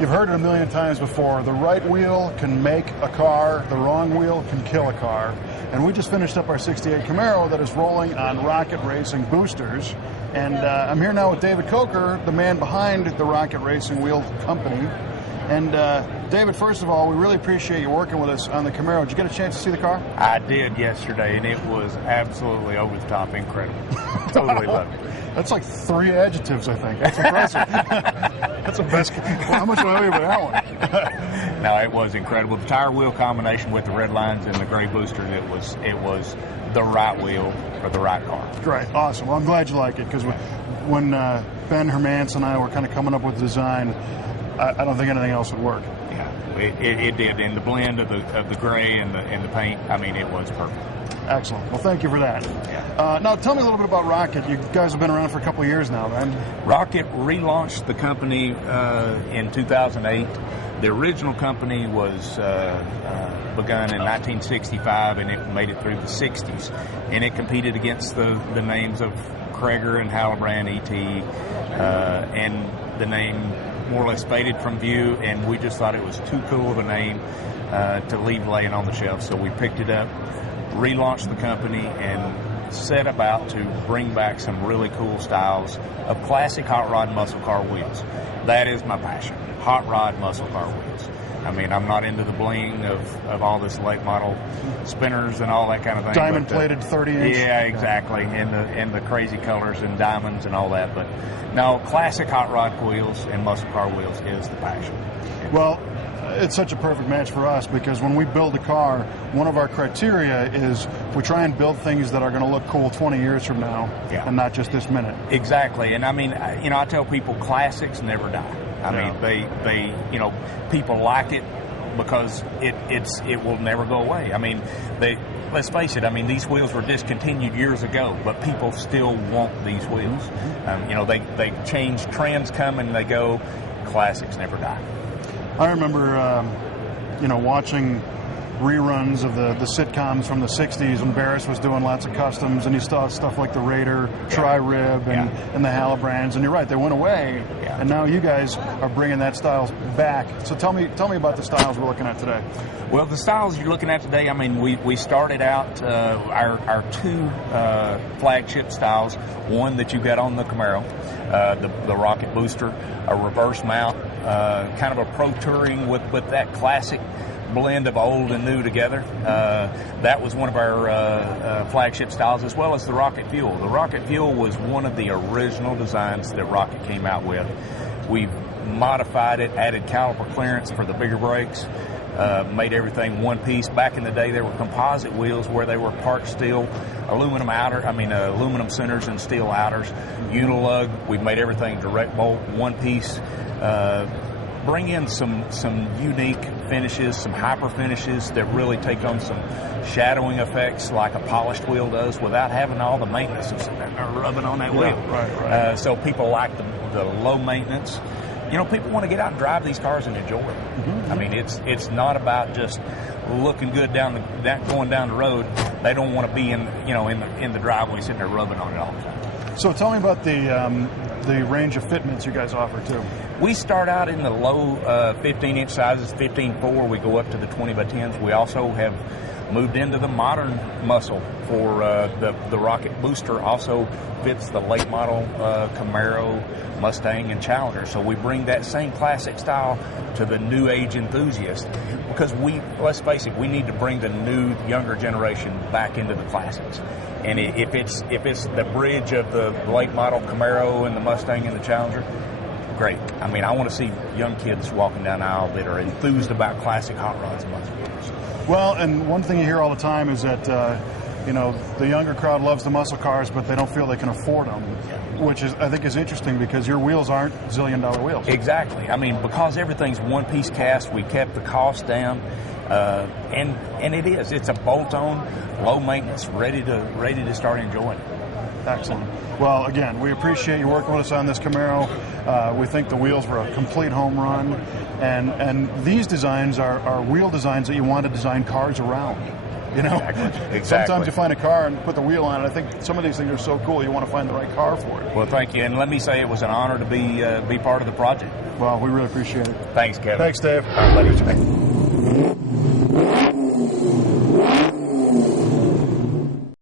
You've heard it a million times before. The right wheel can make a car, the wrong wheel can kill a car. And we just finished up our 68 Camaro that is rolling on Rocket Racing boosters. And I'm here now with David Coker, the man behind the Rocket Racing Wheel Company. And David, first of all, we really appreciate you working with us on the Camaro. Did you get a chance to see the car? I did yesterday, and it was absolutely over the top incredible. Totally loved it. That's like 3 adjectives, I think. That's impressive. That's the best. How much will I owe you for that one? No, it was incredible. The tire wheel combination with the red lines and the gray boosters, it was the right wheel for the right car. Great, awesome. Well, I'm glad you like it, because when Ben Hermance and I were kind of coming up with the design, I don't think anything else would work. Yeah, it did. And the blend of the gray and the paint, I mean, it was perfect. Excellent. Well, thank you for that. Yeah. Now, tell me a little bit about Rocket. You guys have been around for a couple of years now, man. Rocket relaunched the company in 2008. The original company was begun in 1965, and it made it through the 60s. And it competed against the names of Kreger and Hallebrand ET, and the name more or less faded from view, and we just thought it was too cool of a name to leave laying on the shelf. So we picked it up, relaunched the company, and set about to bring back some really cool styles of classic hot rod muscle car wheels. That is my passion, hot rod muscle car wheels. I mean, I'm not into the bling of all this late model spinners and all that kind of thing. Diamond plated 30-inch. Yeah, exactly. And the crazy colors and diamonds and all that. But no, classic hot rod wheels and muscle car wheels is the passion. Well, it's such a perfect match for us, because when we build a car, one of our criteria is we try and build things that are going to look cool 20 years from now, and not just this minute. Exactly. And I mean, I tell people classics never die. I mean, they people like it because it will never go away. I mean, let's face it, I mean, these wheels were discontinued years ago, but people still want these wheels. They change, trends come and they go, classics never die. I remember, watching reruns of the sitcoms from the 60s when Barris was doing lots of customs, and you saw stuff like the Raider, Tri-Rib, and the Hallebrands, and you're right, they went away, and now you guys are bringing that style back. So tell me about the styles we're looking at today. Well, the styles you're looking at today, I mean, we started out our 2 flagship styles, one that you got on the Camaro, the Rocket Booster, a reverse mount, kind of a pro touring with that classic blend of old and new together. That was one of our flagship styles, as well as the Rocket Fuel. The Rocket Fuel was one of the original designs that Rocket came out with. We've modified it, added caliper clearance for the bigger brakes, made everything one piece. Back in the day, there were composite wheels where they were part steel, aluminum centers and steel outers. Unilug, we've made everything direct bolt, one piece. Bring in some unique finishes, some hyper finishes that really take on some shadowing effects like a polished wheel does, without having all the maintenance of rubbing on that wheel. Right. So people like the low maintenance. People want to get out and drive these cars and enjoy it. Mm-hmm. I mean, it's not about just looking good going down the road. They don't want to be in the driveway sitting there rubbing on it all the time. So tell me about the range of fitments you guys offer too. We start out in the low 15-inch sizes, 15.4. We go up to the 20x10s. We also have moved into the modern muscle for the Rocket Booster. Also fits the late model Camaro, Mustang, and Challenger. So we bring that same classic style to the new age enthusiast, because let's face it, we need to bring the new younger generation back into the classics. And if it's the bridge of the late model Camaro and the Mustang and the Challenger, great. I mean, I want to see young kids walking down the aisle that are enthused about classic hot rods and muscle cars. Well, and one thing you hear all the time is that the younger crowd loves the muscle cars, but they don't feel they can afford them, which I think is interesting, because your wheels aren't $zillion wheels. Exactly. I mean, because everything's one-piece cast, we kept the cost down, and it's a bolt-on, low maintenance, ready to start enjoying it. Excellent. Well, again, we appreciate you working with us on this Camaro. We think the wheels were a complete home run, and these designs are wheel designs that you want to design cars around. You know, Exactly. Sometimes you find a car and put the wheel on it. I think some of these things are so cool. You want to find the right car for it. Well, thank you, and let me say it was an honor to be part of the project. Well, we really appreciate it. Thanks, Kevin. Thanks, Dave. All right, later.